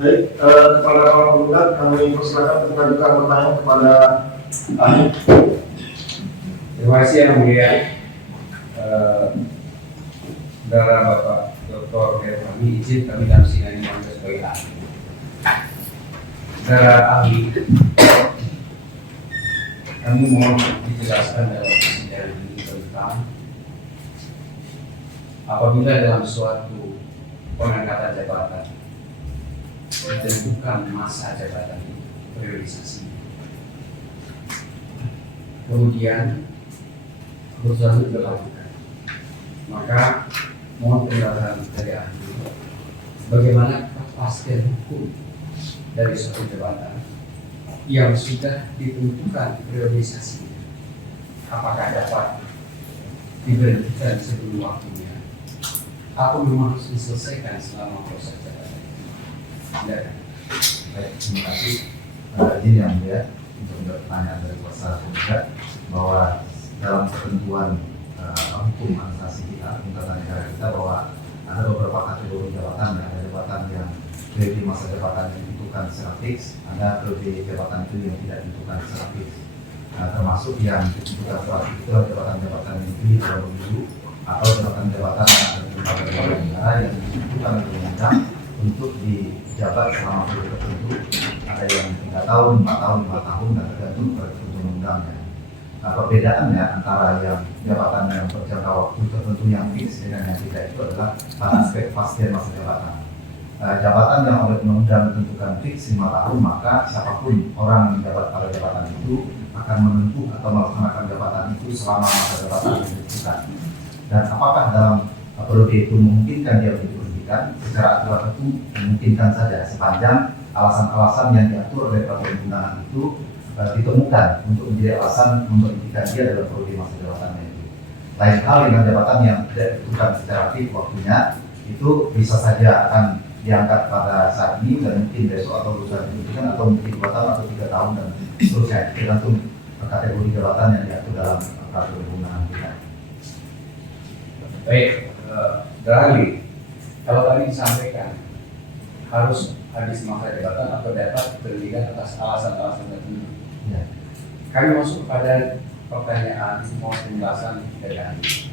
Baik, kepada para penggugat kami persilakan mengajukan pertanyaan kepada ahli. Terima kasih yang mulia. Saudara Bapak Dr. Hermani, izin kami dalam sidang ini sebagai ahli. Saudara ahli, kami mohon dijelaskan dalam sidang ini tentang apabila dalam suatu pengangkatan jabatan ditentukan masa jabatan itu, priorisasi. Kemudian keputusan itu dilakukan. Maka mohon penjelasan dari ahli bagaimana kepastian hukum dari suatu jabatan yang sudah ditentukan priorisasinya, apakah dapat diberhentikan sebelum waktunya atau memang harus diselesaikan selama proses jabatan. Ya. Baik, terima kasih. Izin yang mulia untuk pertanyaan dari kuasa hukum bahwa dalam ketentuan hukum administrasi kita, hukum tata negara kita, bahwa ada beberapa kategori jabatan. Ada jabatan yang periode masa jabatan yang ditentukan secara fix, ada periode jabatan itu yang tidak ditentukan secara fix. Termasuk yang ditentukan secara fix itu jabatan-jabatan yang dipilih dalam pemilu atau jabatan-jabatan yang ada di lembaga negara yang ditentukan oleh undang untuk dijabat selama periode tertentu. Ada yang 3 tahun, 4 tahun, 5 tahun, dan tergantung pada undang-undangnya. Nah, perbedaannya antara yang jabatan yang berjangka waktu tertentu yang fix dengan yang tidak itu adalah pada aspek kepastian masa jabatan. Jabatan yang oleh undang-undang ditentukan fix 5 tahun, maka siapapun orang yang menjabat pada jabatan itu akan menempuh atau melaksanakan jabatan itu selama masa jabatan yang ditentukan. Dan apakah dalam periode itu memungkinkan dia diberhentikan? Secara aturan itu memungkinkan saja sepanjang alasan-alasan yang diatur oleh peraturan undangan itu ditemukan untuk menjadi alasan memberhentikan dia dalam periode masa jabatannya itu. Lain hal dengan jabatan yang tidak ditentukan secara fix waktunya, itu bisa saja akan diangkat pada saat ini dan mungkin besok atau lusa ditentukan, atau mungkin 2 tahun atau 3 tahun dan seterusnya, tergantung kategori jabatan yang diatur dalam peraturan undangan kita. Baik, Ahli, kalau tadi disampaikan harus habis masa jabatan atau dapat diberhentikan atas alasan-alasan tertentu. Ya. Kami masuk pada pertanyaan mohon penjelasan dari ahli.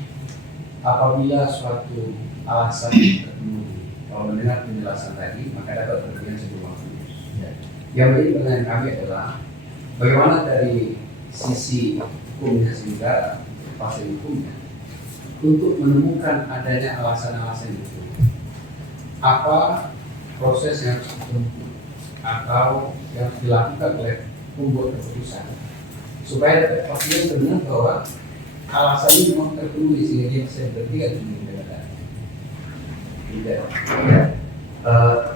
Apabila suatu alasan terpenuhi, kalau mendengar penjelasan tadi maka dapat berhentikan sebelum waktunya. Ya. Yang menjadi pertanyaan kami adalah bagaimana dari sisi hukumnya sehingga pasal hukumnya untuk menemukan adanya alasan-alasan itu, apa proses yang harus ditempuh atau yang harus dilakukan oleh pembuat keputusan supaya dapat pastikan benar bahwa alasan ini memang terpenuhi sehingga dia bisa berhentikan sebelum jabatan. Tidak. Ya.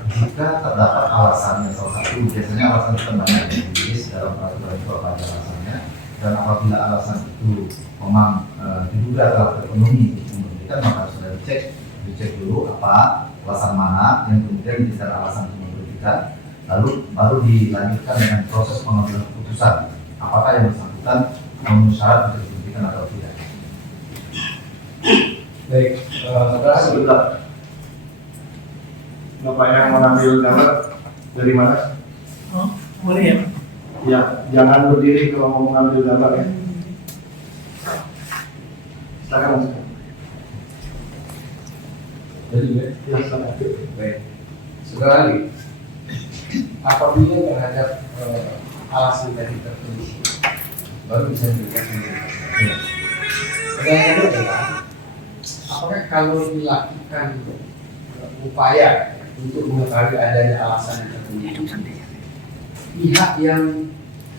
Jika terdapat alasan yang salah satu, biasanya alasan itu banyak yang ditulis dalam peraturan itu apa aja alasannya, dan apabila alasan itu memang diduga telah terpenuhi untuk memberikan, maka sudah dicek dulu apa alasan mana yang kemudian dijadikan alasan untuk memberikan, lalu baru dilanjutkan dengan proses pengambilan keputusan apakah yang bersangkutan memenuhi syarat untuk diberikan atau tidak. Baik, Sebentar. Bapak yang mengambil gambar dari mana? Oh, boleh ya? Ya, jangan berdiri kalau mau mengambil gambar ya. Silakan Mas. jadi Ya, silakan. baik, saudara Ali, apabila terhadap alasan tadi terpenuhi, baru bisa diberikan penjelasan. Pertanyaannya adalah, apakah kalau dilakukan upaya untuk mengetahui adanya alasan yang terpenuhi, pihak yang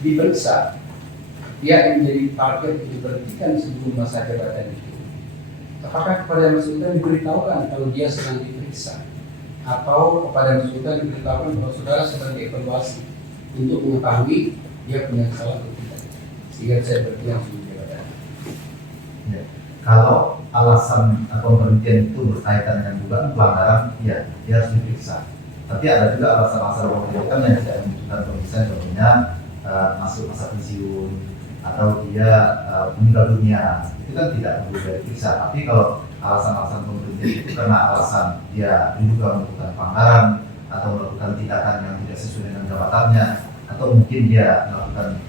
diperiksa, pihak yang menjadi target diberhentikan sebelum masa jabatan itu, apakah kepada yang bersangkutan diberitahukan kalau dia sedang diperiksa, atau kepada yang bersangkutan diberitahukan bahwa saudara sedang dievaluasi untuk mengetahui dia punya kesalahan atau tidak, sehingga saya berhenti sebelum jabatan. Ya. Kalau alasan pemberhentian itu berkaitan dengan dugaan pelanggaran, ya dia harus diperiksa. Tapi ada juga alasan-alasan pemberhentian yang tidak membutuhkan pemeriksaan, contohnya masuk masa pensiun atau dia meninggal dunia, itu kan tidak perlu diperiksa. Tapi kalau alasan-alasan pemberhentian itu karena alasan dia diduga melakukan pelanggaran atau melakukan tindakan yang tidak sesuai dengan jabatannya, atau mungkin dia melakukan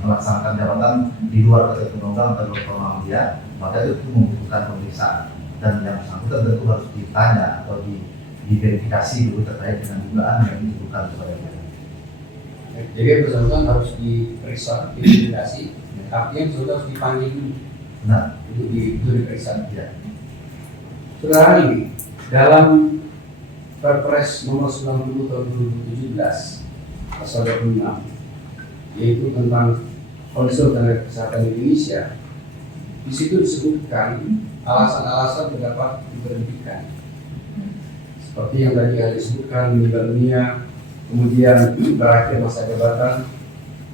melaksanakan jabatan di luar ketentuan undang atau luar kewenangan dia, maka itu membutuhkan pemeriksaan, dan yang bersangkutan tentu harus ditanya atau diverifikasi dulu terkait dengan dugaan yang dituduhkan kepada dia. Jadi yang bersangkutan harus diperiksa, diverifikasi, tapi yang sudah harus dipanggil dulu Nah, untuk diperiksa. ya. Saudara ini dalam Perpres nomor 90 tahun 2017 pasal 26, yaitu tentang Konsep Tenaga Kesehatan Indonesia, di situ disebutkan alasan-alasan terdapat diberhentikan, seperti yang tadi saya disebutkan, meninggal dunia, kemudian berakhir masa jabatan,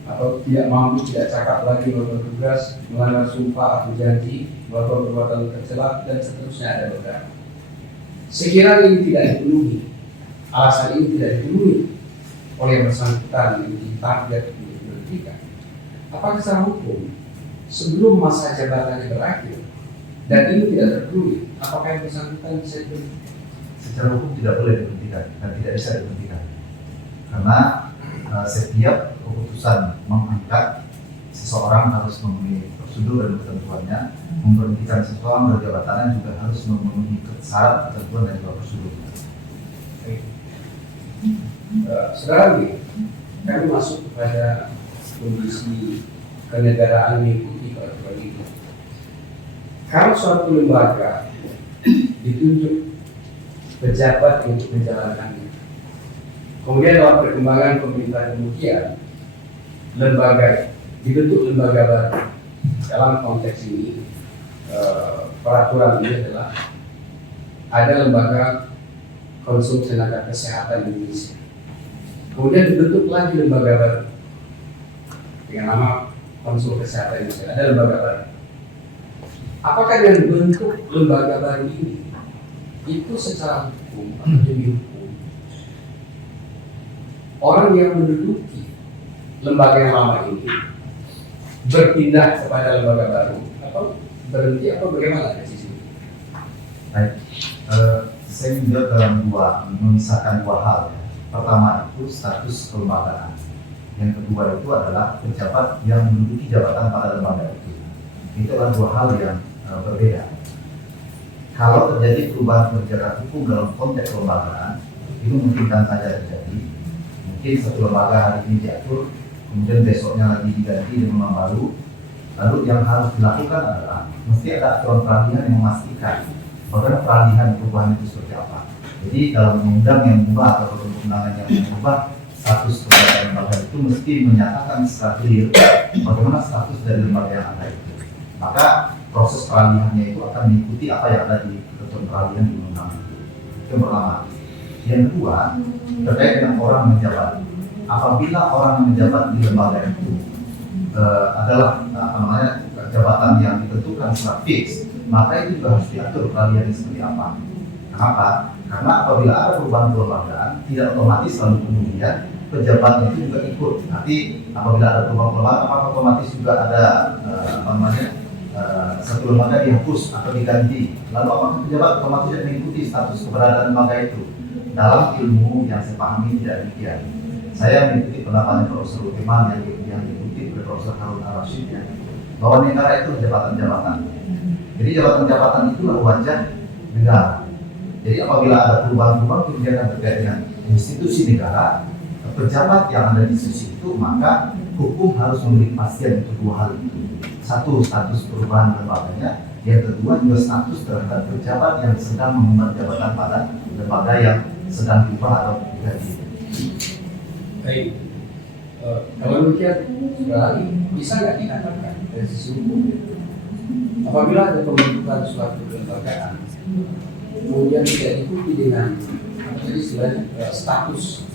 atau tidak mampu, tidak cakap lagi melakukan tugas, melanggar sumpah atau janji, melakukan perbuatan tercela, dan seterusnya ada beberapa. Sekiranya ini tidak dipenuhi, alasan ini tidak dipenuhi oleh yang bersangkutan yang ditarget untuk diberhentikan, apakah secara hukum sebelum masa jabatannya berakhir dan ini tidak terpenuhi, apakah yang bersangkutan bisa diberhentikan? Secara hukum tidak boleh diberhentikan dan tidak bisa diberhentikan, karena setiap keputusan mengangkat seseorang harus memenuhi prosedur dan ketentuannya. Memberhentikan seseorang dari jabatannya juga harus memenuhi syarat, ketentuan, dan juga prosedur. Saudara, kami masuk kepada kondisi kenegaraan mengikuti peraturan ini. Kalau suatu lembaga ditunjuk pejabat untuk menjalankannya, kemudian dalam perkembangan pemerintahan kemudian lembaga dibentuk lembaga baru, dalam konteks ini peraturan ini adalah ada lembaga Konsum Tenaga Kesehatan Indonesia. Kemudian dibentuk lagi lembaga baru dengan nama Konsum Kesehatan Indonesia. Ada lembaga baru. Apakah yang dibentuk lembaga baru ini itu secara hukum atau demi hukum orang yang menduduki lembaga yang lama ini berpindah kepada lembaga baru atau berhenti atau bagaimana dari sisi? Baik, saya menjawab dalam memisahkan dua hal. Pertama itu status kelembagaan. Yang kedua itu adalah pejabat yang menduduki jabatan pada lembaga itu. Itu adalah dua hal yang berbeda. Kalau terjadi perubahan kebijakan hukum dalam konteks kelembagaan, itu mungkin saja terjadi. Mungkin satu lembaga hari ini diatur, kemudian besoknya lagi diganti dengan baru. Lalu yang harus dilakukan adalah mesti ada aturan peralihan yang memastikan bagaimana peralihan perubahan itu seperti apa. Jadi dalam undang yang mengubah atau perundangan yang mengubah status kepada lembaga itu mesti menyatakan secara clear bagaimana status dari lembaga yang ada itu. Maka proses peralihannya itu akan mengikuti apa yang ada di ketentuan peralihan di undang itu. Itu yang pertama. Yang kedua, terkait dengan orang menjabat. Apabila orang menjabat di lembaga itu adalah jabatan yang ditentukan secara fix, maka itu juga harus diatur peralihan seperti apa. Kenapa? Karena apabila ada perubahan kelembagaan, tidak otomatis lalu kemudian pejabatnya itu juga ikut. Nanti apabila ada perubahan kelembagaan, apakah otomatis juga ada satu lembaga dihapus atau diganti. Lalu apakah pejabat otomatis tidak mengikuti status keberadaan lembaga itu? Dalam ilmu yang saya pahami tidak demikian. Saya mengikuti pendapatnya Profesor Utiman yang diikuti oleh Profesor Harun Ar-Rasyid, ya, bahwa negara itu jabatan-jabatan. Jadi jabatan-jabatan itulah wajah negara. Jadi apabila ada perubahan-perubahan kebijakan terkait dengan institusi negara, pejabat yang ada di institusi itu, maka hukum harus memberi kepastian untuk dua hal itu. Satu, status perubahan lembaganya. Yang kedua, juga status terhadap pejabat yang sedang mengemban jabatan pada lembaga yang sedang diubah atau diganti. Baik, kalau demikian, bisa nggak dikatakan dari sisi hukum, apabila ada pembentukan suatu kelembagaan, kemudian tidak diikuti dengan jadi status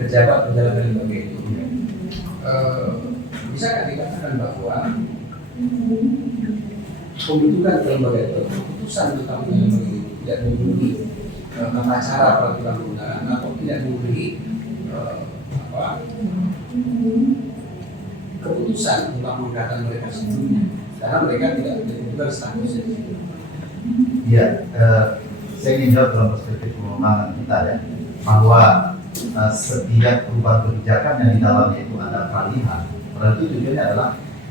pejabat menjalankan lembaga itu, bisa nggak dikatakan bahwa pembentukan lembaga itu, keputusan tentang lembaga itu tidak memenuhi tata cara peraturan perundangan atau tidak memenuhi keputusan tentang pengangkatan mereka sebelumnya, karena mereka tidak ditentukan statusnya. Iya, saya ingin jawab dalam perspektif pengembangan kita ya, bahwa setiap perubahan kebijakan yang di dalamnya itu ada peralihan. Padahal itu tujuannya adalah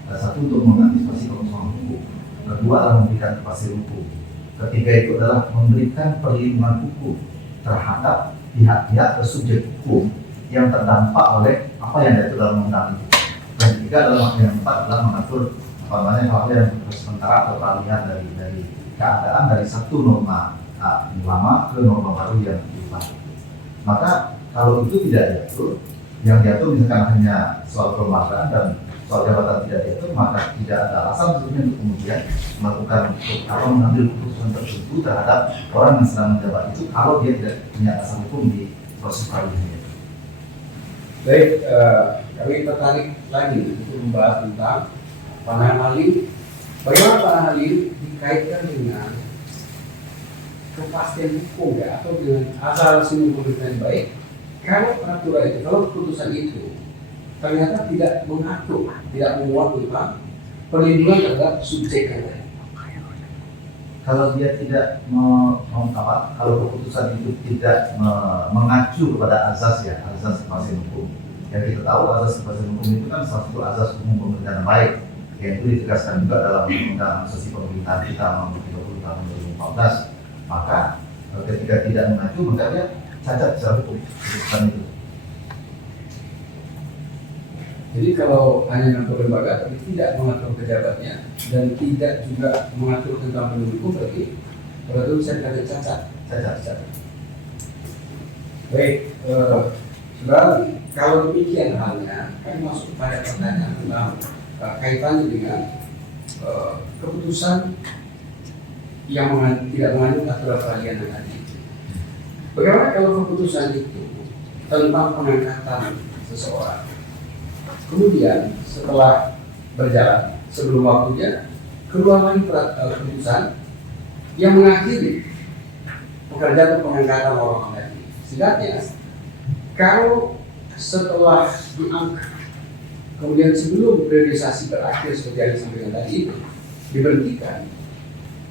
satu untuk mengantisipasi persoalan hukum, kedua adalah memberikan kepastian hukum, ketiga itu adalah memberikan perlindungan hukum terhadap pihak-pihak atau subjek hukum yang terdampak oleh apa yang diatur dalam undang itu. Dan ketiga adalah yang keempat adalah mengatur hal-hal yang sementara atau peralihan dari keadaan dari satu norma lama ke norma baru yang diubah. Maka kalau itu tidak diatur, yang diatur misalkan hanya soal kelembagaan dan soal jabatan tidak diatur, maka tidak ada alasan sebetulnya untuk kemudian melakukan atau mengambil keputusan tertentu terhadap orang yang sedang menjabat itu kalau dia tidak punya dasar hukum di proses peralihan. Baik, kami tertarik lagi untuk membahas tentang pandangan ahli. Bagaimana pandangan ahli dikaitkan dengan kepastian hukum ya, atau dengan asal hukum yang baik. Kalau peraturan itu, kalau keputusan itu ternyata tidak mengatur, tidak memuat tentang perlindungan terhadap subjek yang lain. Kalau dia tidak kalau keputusan itu tidak mengacu kepada azas ya, azas kepastian hukum. Yang kita tahu azas kepastian hukum itu kan salah satu azas umum pemerintahan baik, yang itu ditegaskan juga dalam Undang-Undang Asasi Pemerintahan kita nomor 30 tahun 2014. Maka ketika tidak mengacu, maka dia cacat secara hukum keputusan itu. Jadi kalau hanya mengatur lembaga tapi tidak mengatur pejabatnya dan tidak juga mengatur tentang penegak hukum, berarti itu bisa dikatakan cacat. Baik, saudara, kalau demikian halnya, kami masuk pada pertanyaan tentang kaitannya dengan keputusan yang tidak mengandung aturan peralihan yang tadi. Bagaimana kalau keputusan itu tentang pengangkatan seseorang, kemudian setelah berjalan sebelum waktunya keluar lagi keputusan yang mengakhiri pekerjaan pengangkatan orang tadi. Setidaknya kalau setelah diangkat kemudian sebelum priorisasi berakhir seperti yang disampaikan tadi itu diberhentikan,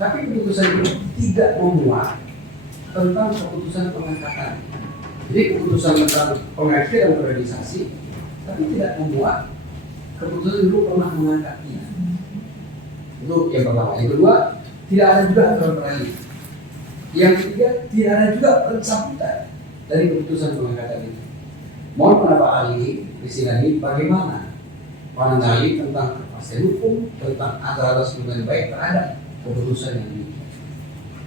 tapi keputusan itu tidak memuat tentang keputusan pengangkatan. Jadi keputusan tentang pengakhiran priorisasi tapi tidak memuat keputusan itu pernah mengangkatnya. Itu yang pertama. Yang kedua, tidak ada juga aturan peralihan. Yang ketiga, tidak ada juga pencabutan dari keputusan pengangkatan itu. Mohon pendapat ahli di sini bagaimana pandangan ahli tentang kepastian hukum, tentang azas yang baik terhadap keputusan yang ini.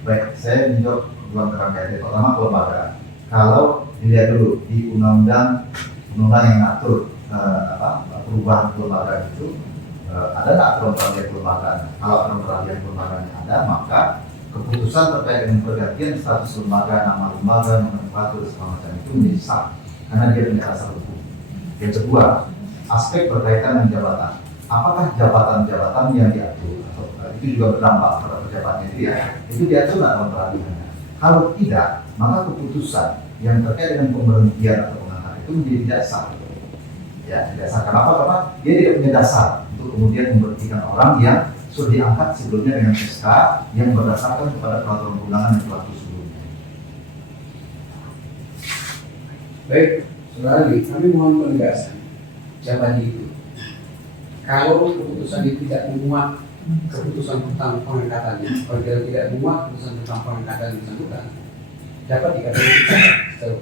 Baik, saya menjawab dua rangkaian. Pertama, kelembagaan. Kalau dilihat dulu di undang-undang yang mengatur perubahan kelembagaan itu, ada nggak aturan peralihan kelembagaan? Kalau aturan peralihan kelembagaan ada, maka keputusan terkait dengan pergantian status lembaga, nama lembaga, nomenklatur segala macam itu menjadi sah karena dia punya dasar hukum. Yang kedua, aspek berkaitan dengan jabatan. Apakah jabatan-jabatan yang diatur atau itu juga berdampak pada pejabatnya itu ya? Itu diatur nggak dalam peralihannya? Kalau tidak, maka keputusan yang terkait dengan pemberhentian atau pengangkatan itu menjadi tidak sah. Ya, tidak sah. Kenapa? Karena dia tidak punya dasar untuk kemudian memberhentikan orang yang sudah diangkat sebelumnya dengan SK yang berdasarkan kepada peraturan perundangan yang berlaku sebelumnya. Baik, saudara, kami mohon penegasan tadi itu. Kalau keputusan itu tidak memuat keputusan tentang pengangkatannya, kalau tidak memuat keputusan tentang pengangkatan yang bersangkutan, dapat dikatakan secara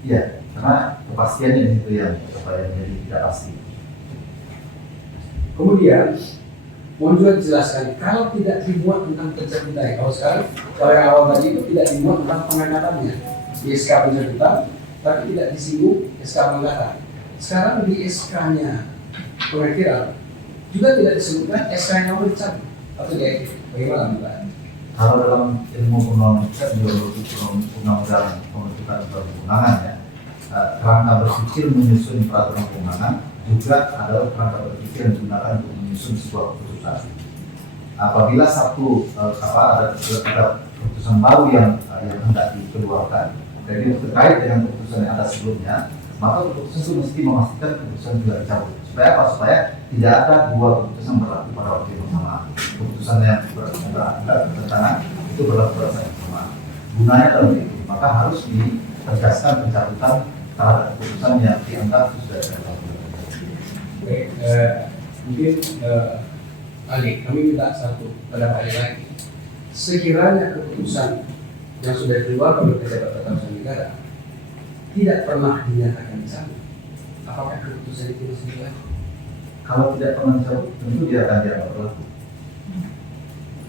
Iya, karena kepastiannya itu yang supaya menjadi tidak pasti. Kemudian, mohon juga dijelaskan kalau tidak dimuat tentang pencabutan. Kalau sekarang, kalau yang awal tadi itu tidak dimuat tentang pengangkatannya di SK pencabutan, tapi tidak disinggung SK pengangkatan. Sekarang di SK-nya pengakhiran juga tidak disebutkan SK-nya mau dicabut atau dia bagaimana Mbak? Kalau dalam ilmu undang-undang pembentukan perundangan ya, kerangka berpikir menyusun peraturan perundangan juga adalah kerangka berpikir yang digunakan untuk menyusun sebuah keputusan. Apabila ada keputusan baru yang hendak dikeluarkan, jadi terkait dengan keputusan yang ada sebelumnya, maka keputusan itu mesti memastikan keputusan juga dicabut. Supaya apa? Supaya tidak ada dua keputusan berlaku pada waktu yang bersamaan. Keputusan yang bertentangan itu berlaku pada saat yang bersamaan. gunanya dalam itu, maka harus ditegaskan pencabutan terhadap keputusan yang dianggap sudah ada. Baik, mungkin Ali, kami minta satu pada hari lagi. Sekiranya keputusan yang sudah keluar oleh pejabat tata usaha negara tidak pernah dinyatakan dicabut, apakah keputusan itu masih berlaku? Kalau tidak pernah dicabut, tentu dia akan dianggap berlaku.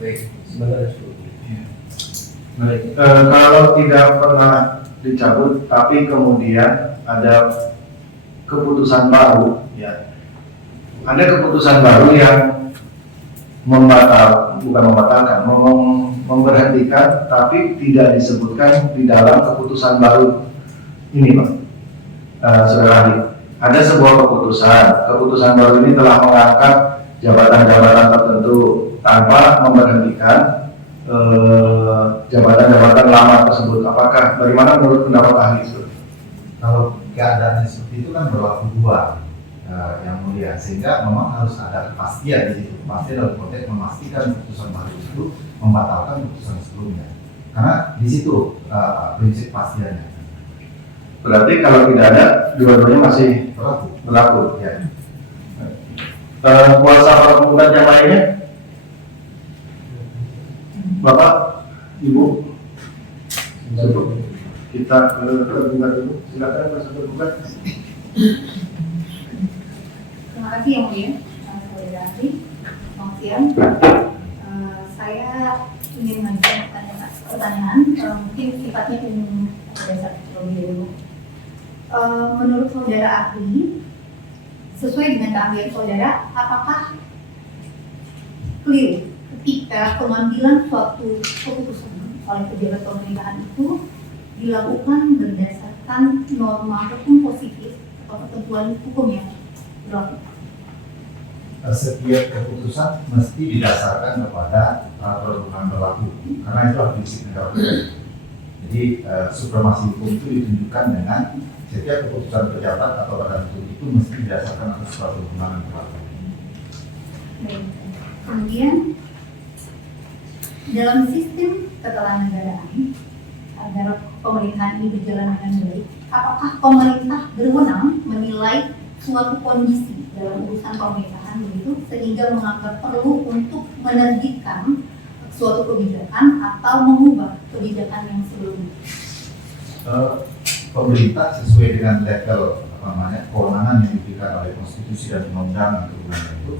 Baik, sebentar dulu. Kalau tidak pernah dicabut, tapi kemudian ada keputusan baru, ya, ada keputusan baru yang memberhentikan, tapi tidak disebutkan di dalam keputusan baru ini, Pak. Saudara Adi, ada sebuah keputusan baru ini telah mengangkat jabatan-jabatan tertentu tanpa memberhentikan jabatan-jabatan lama tersebut. Apakah, bagaimana menurut pendapat ahli itu? Kalau keadaan seperti itu kan berlaku dua, yang mulia, sehingga memang harus ada kepastian di situ. Kepastian dalam konteks memastikan keputusan baru itu membatalkan keputusan sebelumnya, karena di situ prinsip pastiannya. Berarti kalau tidak ada, dua-duanya masih berlaku. Ya. Kuasa perpenggugat yang lainnya, Bapak, Ibu, kita ke tergugat dulu. Silakan kuasa tergugat. Terima kasih yang mulia, saudara ahli. Selamat siang. Saya ingin mengajukan pertanyaan, mungkin sifatnya umum berdasar terlebih dahulu. Menurut saudara ahli, sesuai dengan keahlian saudara, apakah keliru ketika pengambilan suatu keputusan oleh pejabat pemerintahan itu dilakukan berdasarkan norma hukum positif atau ketentuan hukum yang berlaku? Setiap keputusan mesti didasarkan kepada peraturan berlaku, karena itu prinsip negara hukum. Jadi supremasi hukum itu ditunjukkan dengan setiap keputusan pejabat atau badan hukum itu mesti didasarkan atas peraturan berlaku. Kemudian dalam sistem ketatanegaraan, agar pemerintahan ini berjalan dengan baik, apakah pemerintah berwenang menilai suatu kondisi dalam urusan pemerintahan begitu sehingga menganggap perlu untuk menerbitkan suatu kebijakan atau mengubah kebijakan yang sebelumnya? Pemerintah sesuai dengan level kewenangan yang diberikan oleh konstitusi dan undang-undang turunannya itu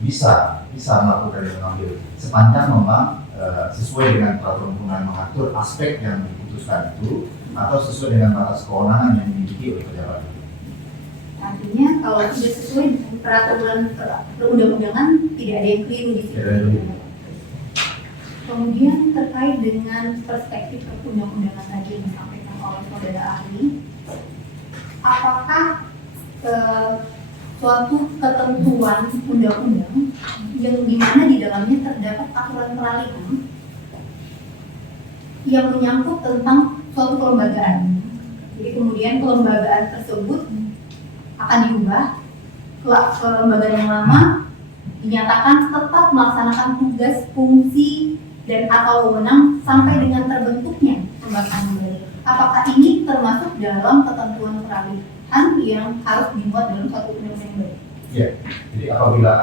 bisa melakukan yang mengambil sepanjang memang sesuai dengan peraturan perundang mengatur aspek yang diputuskan itu atau sesuai dengan batas kewenangan yang dimiliki oleh pejabat. Artinya kalau tidak sesuai dengan peraturan perundang-undangan tidak ada yang keliru di situ. Kemudian terkait dengan perspektif perundang-undangan tadi yang disampaikan oleh saudara ahli, apakah suatu ketentuan undang-undang yang dimana di dalamnya terdapat aturan peralihan yang menyangkut tentang suatu kelembagaan, jadi kemudian kelembagaan tersebut akan diubah, kelembagaan yang lama dinyatakan tetap melaksanakan tugas, fungsi, dan atau wewenang sampai dengan terbentuknya lembagaan baru. Apakah ini termasuk dalam ketentuan peralihan yang harus dibuat dalam suatu undang-undang baru? Ya, jadi apabila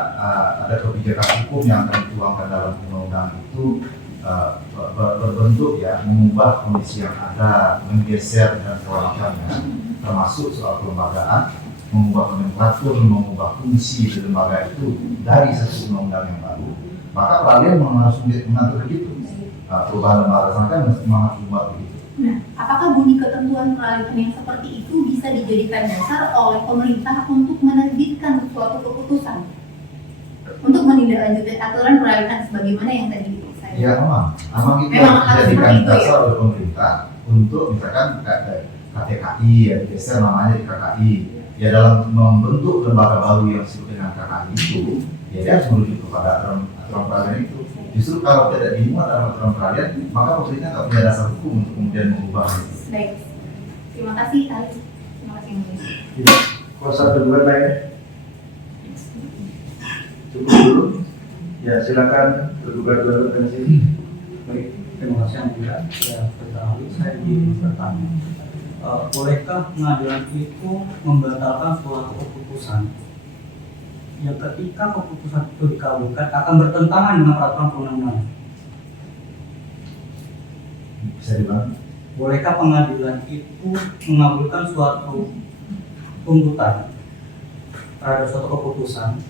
ada kebijakan hukum yang akan dituangkan dalam undang-undang itu berbentuk ya mengubah kondisi yang ada, menggeser dan segala macamnya, termasuk soal kelembagaan, mengubah nomenklatur, mengubah fungsi di lembaga itu dari satu undang-undang yang baru, maka peralihan harus mengatur begitu. Perubahan lembaga sangka mesti mengubah begitu. Nah, apakah bunyi ketentuan peralihan yang seperti itu bisa dijadikan dasar oleh pemerintah untuk menerbitkan suatu keputusan untuk menindaklanjuti aturan peralihan sebagaimana yang tadi saya? Ya memang itu harus dijadikan dasar oleh pemerintah untuk misalkan KTKI ya digeser namanya di KKI. Ya dalam membentuk lembaga baru yang disebut dengan KKI itu, ya dia harus merujuk kepada aturan peralihan itu. Justru kalau tidak dimuat dalam aturan peralihan, maka pemerintah tidak punya dasar hukum untuk kemudian mengubah itu. Baik, terima kasih Ali. Terima kasih Mas. Kuasa tergugat lainnya? Cukup dulu. Ya silakan tergugat berpensi. Baik, Terima kasih yang mulia. Ya, pertama saya ingin bertanya, bolehkah pengadilan itu membatalkan suatu keputusan yang ketika keputusan itu dikabulkan akan bertentangan dengan peraturan perundang-undangan? Bisa dibangun. Bolehkah pengadilan itu mengabulkan suatu tuntutan terhadap suatu keputusan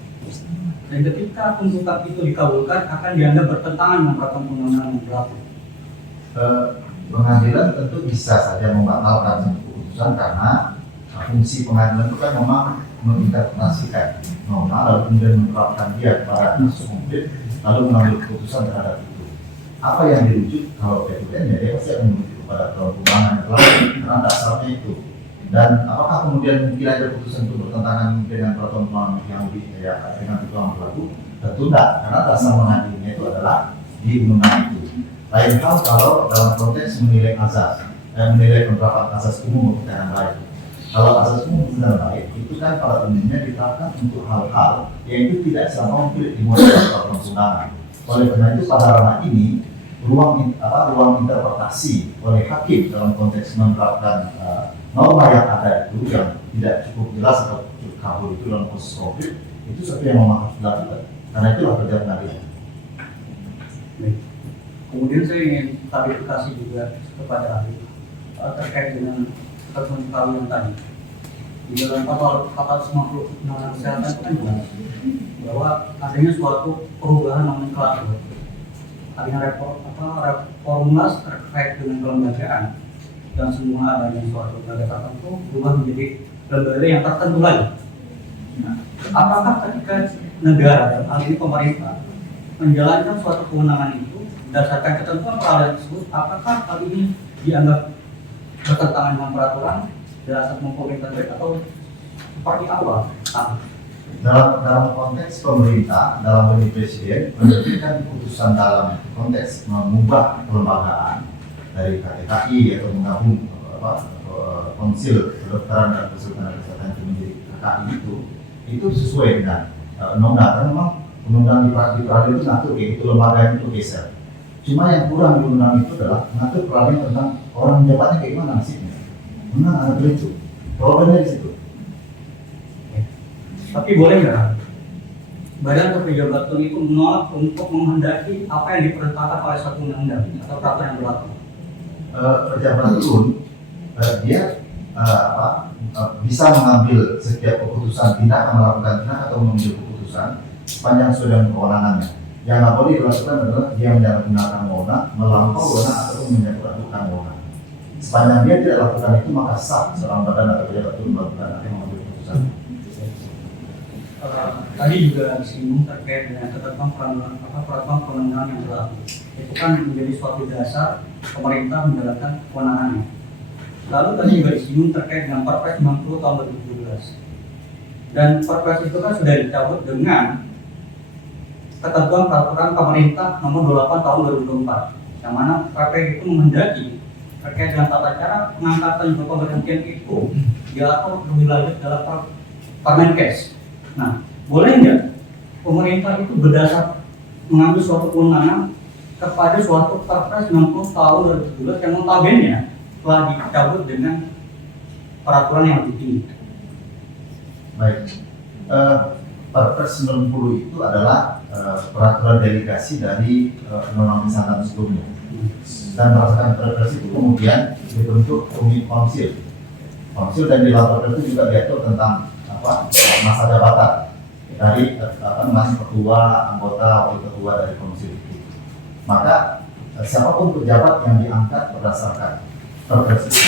dan ketika tuntutan itu dikabulkan akan dianggap bertentangan dengan peraturan perundang-undangan yang berlaku? Pengadilan tentu bisa saja membatalkan satu keputusan karena fungsi pengadilan itu kan memang menginterpretasikan norma lalu kemudian menerapkan dia pada kasus konkret lalu mengambil keputusan terhadap itu. Apa yang dirujuk kalau PTN ya dia pasti akan merujuk kepada perundang-undangan yang telah karena dasarnya itu. Dan apakah kemudian mungkin ada keputusan itu bertentangan dengan peraturan yang lebih dengan itu yang berlaku? Tentu tidak, karena dasar mengadilinya itu adalah di undang itu. Lain hal kalau dalam konteks menilai azas, menilai penerapan asas umum keterangan baik. Kalau asas umum keterangan baik itu kan pada umumnya diterapkan untuk hal-hal yang itu tidak sama mungkin dimulai dari peraturan undangan. Oleh karena itu pada ranah ini ruang interpretasi oleh hakim dalam konteks menerapkan norma yang ada itu yang tidak cukup jelas atau cukup kabur itu dalam proses konflik itu sesuatu yang memang harus dilakukan. Karena itulah kerja pengadilan. Kemudian saya ingin klarifikasi juga kepada ahli terkait dengan ketentuan kawin tadi. Di dalam pasal 450 Undang-Undang Kesehatan itu kan jelas bahwa adanya suatu perubahan nomenklatur, adanya reformulas terkait dengan kelembagaan dan semua adanya suatu lembaga tertentu berubah menjadi lembaga yang tertentu lagi. Nah, apakah ketika negara dan hal ini pemerintah menjalankan suatu kewenangan itu berdasarkan ketentuan peradilan tersebut, apakah hal ini dianggap bertentangan dengan peraturan dasar pemerintah atau seperti apa? Dalam konteks pemerintah, dalam bentuk presiden menerbitkan keputusan dalam konteks mengubah kelembagaan dari KTKI atau menggabung Konsil Kedokteran dan Kesultanan Kesehatan itu menjadi KKI itu sesuai dengan undang-undang. Karena memang undang-undang di peradilan itu ngatur itu lembaga itu geser. Cuma yang kurang di undang itu adalah mengatur peradilan tentang orang jabatnya kayak gimana nasibnya. Undang ada itu. Problemnya di situ. Tapi boleh nggak badan atau pejabat itu menolak untuk menghendaki apa yang diperintahkan oleh satu undang-undang atau peraturan yang berlaku? Pejabat pun dia bisa mengambil setiap keputusan tindakan melakukan tindakan atau mengambil keputusan sepanjang sesuai dengan kewenangannya. Yang nggak boleh dilakukan adalah dia menyalahgunakan wewenang, melampaui wewenang ataupun menyalahgunakan wewenang. Sepanjang dia tidak lakukan itu maka sah seorang badan atau pejabat itu melakukan atau mengambil keputusan. Tadi juga disinggung terkait dengan ketentuan peraturan perundang-undangan yang berlaku. Itu kan menjadi suatu dasar pemerintah menjalankan kewenangannya. Lalu tadi juga disinggung terkait dengan Perpres 90 tahun 2017. Dan Perpres itu kan sudah dicabut dengan ketentuan peraturan pemerintah nomor 28 tahun 2024, yang mana Perpres itu menghendaki terkait dengan tata cara pengangkatan juga pemberhentian itu diatur lebih lanjut dalam Permenkes. Nah, boleh nggak pemerintah itu berdasar mengambil suatu kewenangan kepada suatu Perpres 60 tahun 2017 yang notabene telah dicabut dengan peraturan yang lebih tinggi? Baik, Perpres 90 itu adalah peraturan delegasi dari undang-undang kesehatan sebelumnya. Dan berdasarkan Perpres itu kemudian dibentuk konsil. Konsil dan di dalam Perpres itu juga diatur tentang masa jabatan dari ketua, anggota, wakil ketua dari konsil itu. Maka siapapun pejabat yang diangkat berdasarkan Perpres itu,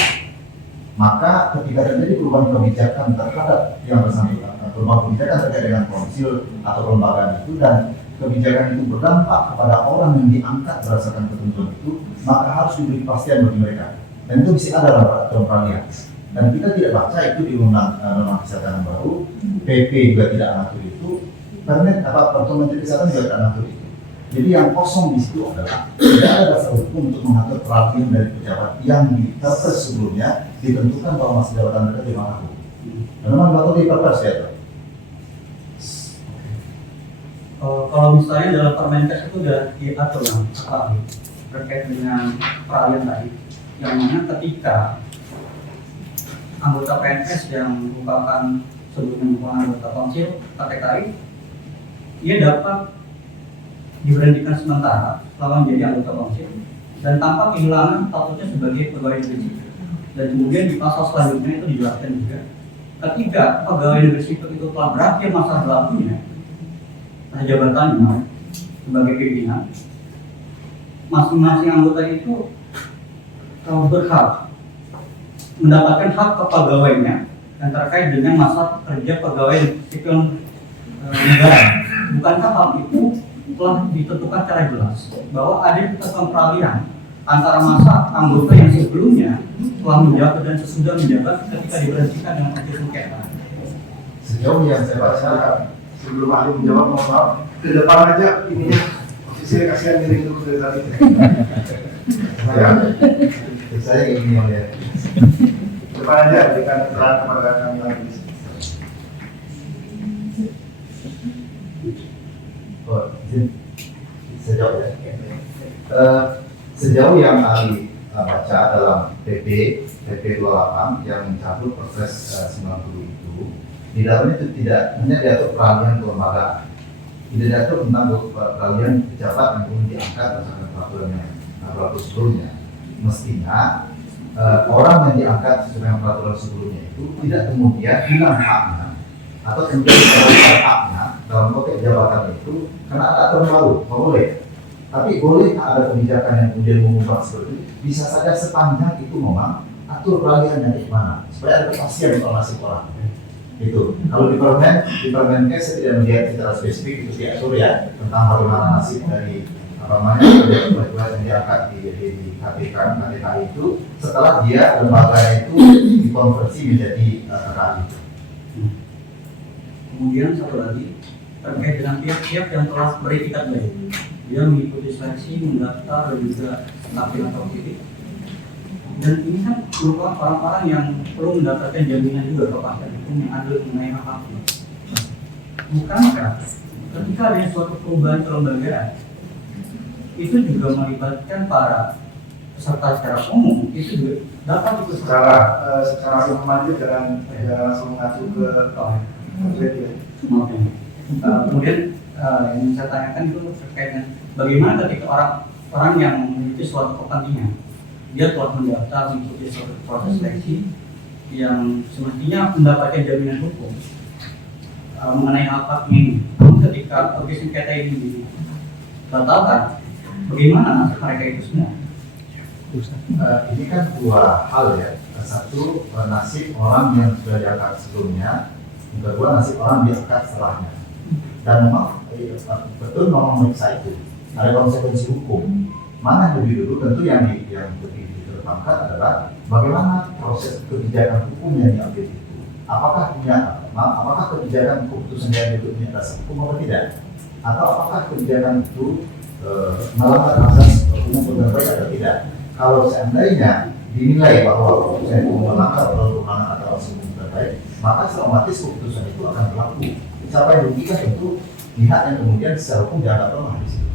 maka ketika terjadi perubahan kebijakan terhadap yang bersangkutan, perubahan kebijakan terkait dengan konsil atau kelembagaan itu dan kebijakan itu berdampak kepada orang yang diangkat berdasarkan ketentuan itu, maka harus diberi kepastian bagi mereka. Dan itu bisa ada dalam peraturan peralihan. Dan kita tidak baca itu di undang-undang kesehatan yang baru, PP juga tidak mengatur itu, peraturan Menteri Kesehatan juga tidak mengatur itu. Jadi yang kosong di situ adalah tidak ada dasar hukum untuk mengatur peralihan dari pejabat yang di Perpres sebelumnya ditentukan bahwa masa jabatan mereka 5 tahun. Dan memang baru di Perpres ya. Kalau misalnya dalam Permenkes itu sudah diatur terkait dengan peralihan tadi, yang mana ketika anggota PNS yang merupakan sebelumnya merupakan anggota konsil KTKI, ia dapat diberhentikan sementara selama menjadi anggota konsil dan tanpa kehilangan statusnya sebagai pegawai negeri sipil. Dan kemudian di pasal selanjutnya itu dijelaskan juga, ketika pegawai negeri sipil itu telah berakhir masa berlakunya jabatannya sebagai pimpinan, masing-masing anggota itu berhak mendapatkan hak kepegawaiannya yang terkait dengan masa kerja pegawai sipil negara. Bukankah hal itu telah ditentukan secara jelas bahwa ada ketentuan peralihan antara masa anggota yang sebelumnya telah menjabat dan sesudah menjabat ketika diberhentikan dengan uji sengketa? Sejauh yang saya baca, Sebelum ahli menjawab, mohon maaf, ke depan aja ininya, posisi kasihan miring terus dari tadi. saya ingin melihat Depan aja, berikan keterangan kepada kami lagi. Oh, izin sejauh ya. Sejauh yang ahli baca dalam PP 28 yang mencabut proses 90 itu, di dalamnya itu tidak hanya diatur peralihan kelembagaan, tidak diatur tentang peralihan pejabat yang kemudian diangkat berdasarkan peraturan yang berlaku sebelumnya. Mestinya orang yang diangkat sesuai dengan peraturan sebelumnya itu tidak kemudian hilang haknya atau kemudian diberikan haknya dalam konteks jabatan itu karena ada aturan baru, boleh. Tapi boleh ada kebijakan yang kemudian mengubah seperti itu, bisa saja sepanjang itu memang atur peralihannya di mana supaya ada kepastian soal nasib orang. Itu kalau di Permenkes saya tidak melihat secara spesifik itu diatur ya tentang bagaimana nasib dari apa namanya yang diangkat di KTKI itu setelah dia lembaga itu dikonversi menjadi KKI. Kemudian satu lagi terkait dengan pihak-pihak yang telah beretikat baik, dia mengikuti seleksi, mendaftar dan juga tampil atau pilih. Dan ini kan merupakan orang-orang yang perlu mendapatkan jaminan juga kepastian hukum yang adil mengenai hak-haknya. Bukankah ketika ada suatu perubahan kelembagaan itu juga melibatkan para peserta secara umum, itu juga dapat ikut secara umum aja jangan langsung mengacu ke ya. Kemudian yang saya tanyakan itu terkait dengan bagaimana ketika orang yang memiliki suatu kepentingan, dia telah mendaftar mengikuti suatu proses seleksi yang semestinya mendapatkan jaminan hukum mengenai hak-haknya ini. Namun ketika uji sengketa ini dibatalkan, bagaimana nasib mereka itu semua? Ini kan dua hal ya. Satu, nasib orang yang sudah diangkat sebelumnya. Yang kedua, nasib orang diangkat setelahnya. Dan memang betul memang meriksa itu. Ada konsekuensi hukum. Mana yang lebih dulu? Tentu yang lebih dikedepankan adalah bagaimana proses kebijakan hukum yang diambil itu. Apakah kebijakan keputusan yang itu punya dasar hukum atau tidak? Atau apakah kebijakan itu melanggar asas umum dengan baik atau tidak? Kalau seandainya dinilai bahwa keputusan itu melanggar atau asas umum dengan baik, maka otomatis keputusan itu akan berlaku. Siapa yang dirugikan itu pihak yang kemudian secara hukum dianggap lemah di situ.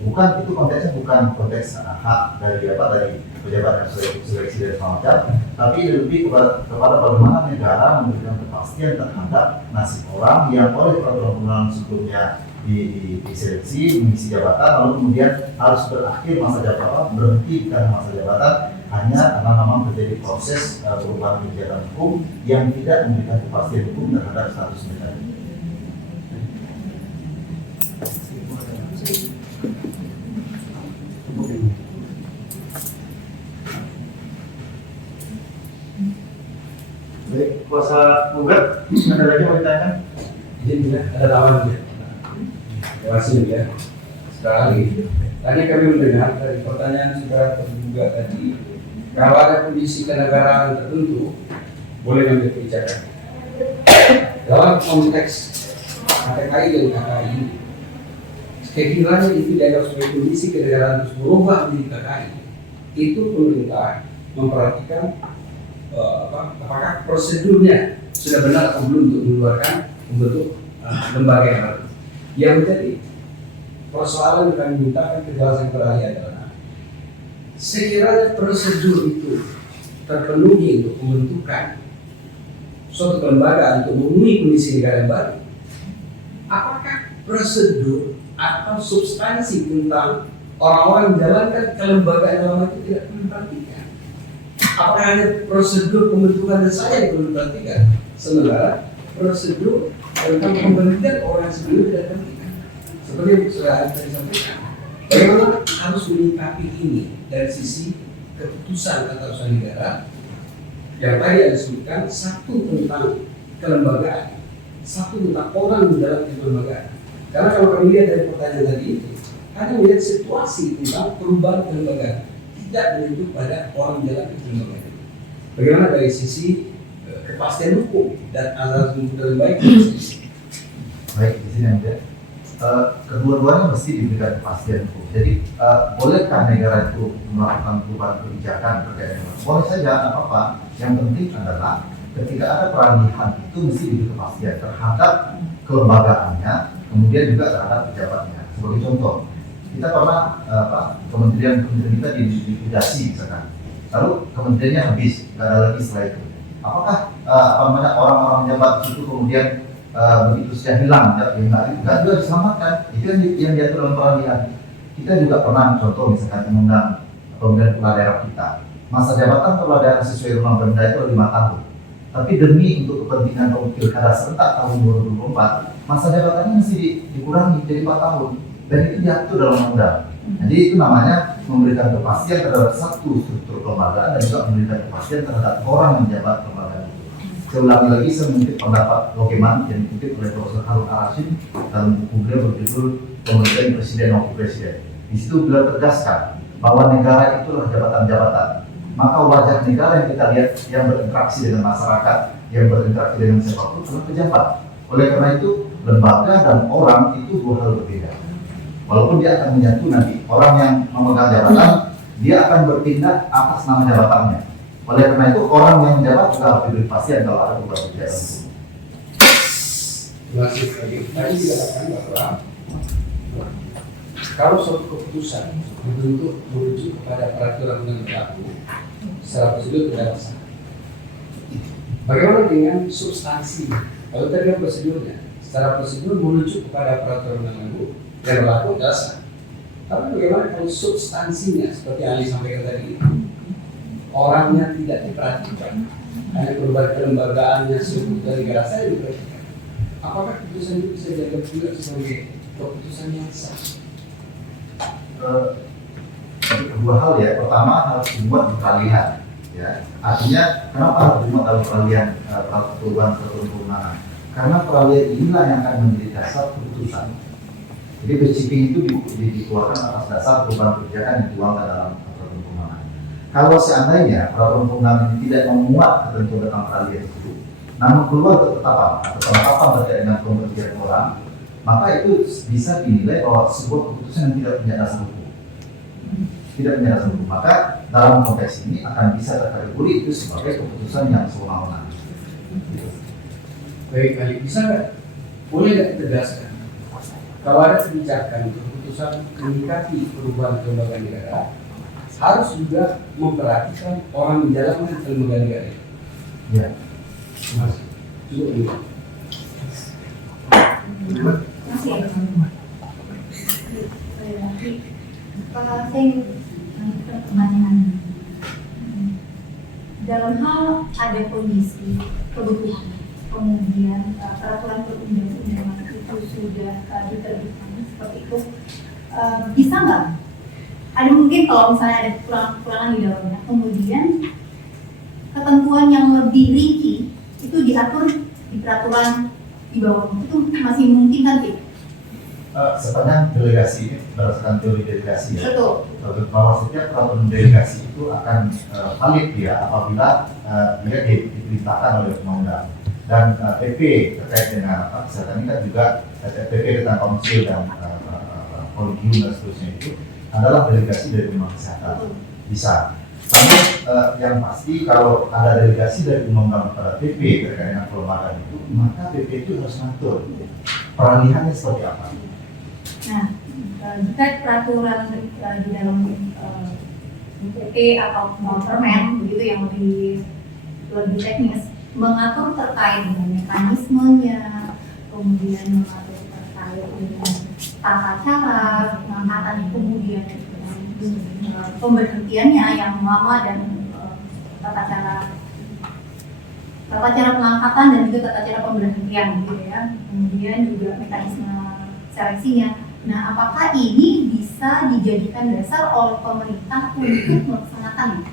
Bukan itu konteksnya bukan konteks hak dari pejabat seleksi dan semacam, tapi lebih kepada bagaimana negara memberikan kepastian terhadap nasib orang yang oleh peraturan sebelumnya diseleksi mengisi jabatan lalu kemudian harus berakhir masa jabatan, berhenti karena masa jabatan hanya karena memang terjadi proses perubahan kebijakan hukum yang tidak memberikan kepastian hukum terhadap status mereka. Baik, kuasa gugat, ada lagi mau ditanyakan? Izin ya, ada tawaran ya. Terima kasih ya. Sekali. Tadi kami mendengar dari pertanyaan saudara terduga tadi, kalau ada kondisi kenegaraan tertentu, boleh mengambil kebijakan. Dalam konteks KTKI dan KKI, sekiranya itu dianggap sebagai kondisi kenegaraan terus berubah menjadi KKI, itu pemerintah memperhatikan apakah prosedurnya sudah benar atau belum untuk mengeluarkan membentuk lembaga yang baru. Yang menjadi persoalan yang kami mintakan kejelasan kepada ahli adalah sekiranya prosedur itu terpenuhi untuk membentukan suatu kelembagaan untuk memenuhi kondisi negara yang baru, apakah prosedur atau substansi tentang orang-orang menjalankan kelembagaan dalam itu tidak perlu diperhatikan? Apakah hanya prosedur pembentukan saja yang perlu diperhatikan, sementara prosedur tentang pemberhentian orang sebelumnya tidak diperhatikan? Seperti yang sudah saya sampaikan, bagaimana harus menyikapi ini dari sisi keputusan tata usaha negara yang tadi ada disebutkan, satu tentang kelembagaan, satu tentang orang di dalam kelembagaan. Karena kalau kami lihat dari pertanyaan tadi itu, hanya melihat situasi tentang perubahan kelembagaan, tidak menuju pada orang di dalam kelembagaan. Bagaimana dari sisi kepastian hukum dan azas hukum yang baik? Baik, di sini ada. Kedua-duanya mesti diberikan kepastian hukum. Jadi bolehkah negara itu melakukan perubahan kebijakan terkait dengan boleh saja, apa-apa. Yang penting adalah ketika ada peralihan itu mesti diberi kepastian terhadap kelembagaannya, kemudian juga terhadap pejabatnya. Sebagai contoh, kita pernah kementerian kita dilikuidasi misalkan, lalu kementeriannya habis, nggak ada lagi setelah itu. Apakah orang-orang pejabat itu kemudian begitu sudah hilang, nggak juga diselamatkan? Itu yang diatur dalam peralihan. Kita juga pernah contoh misalkan undang pemilihan kepala daerah kita, masa jabatan kepala daerah sesuai undang Pemda itu 5 tahun. Tapi demi untuk kepentingan pilkada serentak tahun 2024, masa jabatannya mesti dikurangi jadi 4 tahun, dan itu diatur dalam undang. Jadi itu namanya memberikan kepastian terhadap satu struktur kelembagaan dan juga memberikan kepastian terhadap orang yang menjabat kelembagaan itu. Saya ulangi lagi, saya mengutip pendapat Lokeman yang dikutip oleh Profesor Harun Al-Rashid dalam buku beliau berjudul Pemerintahan Presiden dan Wakil Presiden. Di situ beliau tegaskan bahwa negara itulah jabatan-jabatan. Maka wajah negara yang kita lihat yang berinteraksi dengan masyarakat, yang berinteraksi dengan siapapun adalah pejabat. Oleh karena itu, lembaga dan orang itu dua hal berbeda. Walaupun dia akan menyatu nanti, orang yang memegang jabatan, dia akan bertindak atas nama jabatannya. Oleh karena itu, orang yang menjabat juga harus diberi kepastian kalau ada perubahan kebijakan hukum. Terima kasih. Tadi dikatakan bahwa kalau suatu keputusan bentuk merujuk kepada peraturan yang berlaku, secara prosedur tidak sah. Bagaimana dengan substansi? Kalau tadi prosedurnya, secara prosedur merujuk kepada peraturan yang berlaku tidak sah. Tapi bagaimana kalau substansinya seperti Ali sampaikan tadi, orangnya tidak diperhatikan, hanya perubahan kelembagaannya sebuah negara saya diperhatikan. Apakah keputusan itu bisa dianggap juga sebagai keputusan yang sah? Dua hal ya. Pertama, harus dibuat di peralihan. Ya, artinya kenapa harus dibuat dalam peralihan perubahan peraturan? Karena peralihan inilah yang akan menjadi dasar keputusan. Jadi PCP itu dikeluarkan atas dasar perubahan kebijakan yang dituangkan dalam peraturan perundangan. Kalau seandainya peraturan perundangan ini tidak memuat ketentuan tentang peralihan itu, namun keluar ketetapan atau penetapan terkait dengan pemberhentian orang, maka itu bisa dinilai bahwa sebuah keputusan yang tidak punya dasar hukum. Tidak punya dasar hukum. Maka dalam konteks ini akan bisa terkategori itu sebagai keputusan yang sewenang-wenang. Baik, Ali, bisa nggak? Boleh nggak ditegaskan? Kalau ada kebijakan keputusan menyikapi perubahan kelembagaan negara, harus juga memperhatikan orang menjalankan kelembagaan negara. Ya. Mas, cukup ini. Masih ada lagi. Saya ingin lanjutkan pertanyaan. Dalam hal ada kondisi kebutuhan, kemudian peraturan perundang-undangan itu sudah diterbitkan seperti itu, bisa nggak? Ada mungkin kalau misalnya ada kekurangan di dalamnya, kemudian ketentuan yang lebih rinci itu diatur di peraturan di bawahnya, itu masih mungkin kan tidak? Sepanjang delegasi berdasarkan teori delegasi ya. Betul. Bahwa setiap peraturan delegasi itu akan valid ya apabila dia diperintahkan oleh undang-undang. Dan PP terkait dengan kesehatan ini kan juga PP tentang konsil dan kolegium dan seterusnya itu adalah delegasi dari undang kesehatan. Bisa. Namun yang pasti kalau ada delegasi dari undang-undang pada PP terkait dengan kelembagaan itu, maka PP itu harus mengatur peralihannya seperti apa. Nah, jika peraturan di dalam PP atau permen begitu yang lebih teknis mengatur terkait dengan mekanismenya, kemudian mengatur terkait dengan tata cara pengangkatan, kemudian pemberhentiannya yang lama dan tata cara pengangkatan dan juga tata cara pemberhentian gitu ya, kemudian juga mekanisme seleksinya. Nah, apakah ini bisa dijadikan dasar oleh pemerintah untuk melaksanakannya?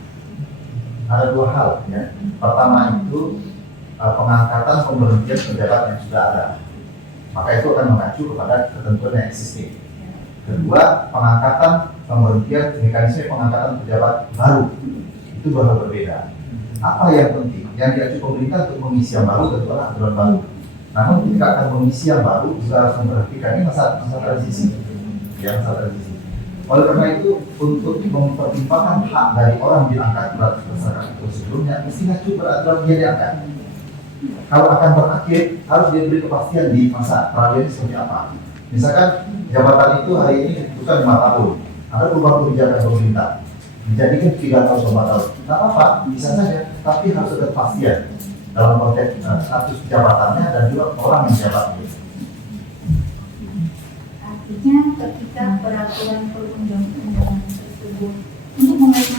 Ada dua hal ya. Pertama itu pengangkatan pemberhentian pejabat yang sudah ada, maka itu akan mengacu kepada ketentuan yang existing. Kedua, pengangkatan pemberhentian, mekanisme pengangkatan pejabat baru itu baru berbeda. Apa yang penting? Yang diacu pemerintah untuk mengisi yang baru tentu adalah aturan baru. Namun ketika akan mengisi yang baru juga harus memperhatikan ini masa transisi, ya masa transisi. Oleh karena itu untuk mempertimbangkan hak dari orang diangkat berdasarkan itu sebelumnya, mesti ngacu peraturan dia diangkat. Kalau akan berakhir harus diberi kepastian di masa terakhir seperti apa. Misalkan jabatan itu hari ini diputuskan 5 tahun, ada perubahan kebijakan pemerintah, dijadikan 3 tahun 5 tahun. Tidak apa-apa, bisa saja, tapi harus ada kepastian dalam konteks status jabatannya dan juga orang yang jabatnya. Artinya ketika peraturan perundang-undangan tersebut